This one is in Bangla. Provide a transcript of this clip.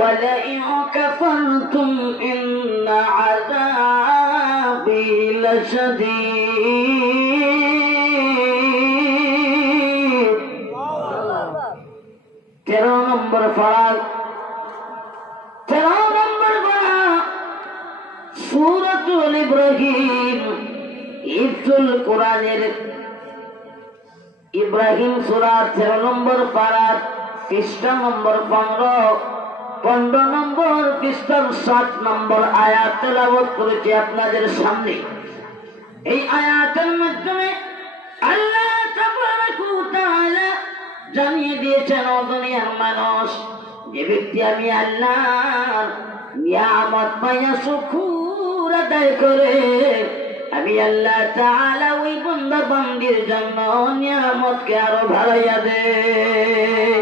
ولئن كفرتم إن عذابي لشديد 13 নম্বর ফারাজ 13 নম্বর পারা সূরাতুল ইব্রাহিম ইফতুল কোরআনের ইব্রাহিম সূরা 13 নম্বর পারা পৃষ্ঠা নম্বর 15 নম্বর পৃষ্ঠার 7 নম্বর আয়াত তেলাওয়াত করেছি আপনাদের সামনে। এই আয়াতের মাধ্যমে আল্লাহ তাবারাকা ওয়া তাআলা জানিয়ে দিয়েছেন, ও দুনিয়ার মানুষ, যে ব্যক্তি আমি আল্লাহর নিয়ামত পাইয়া শুকর আদায় করে, আমি আল্লাহ তাআলা ওই বান্দা বান্দির জন্য নিয়ামতকে আরো বাড়াইয়া দেয়।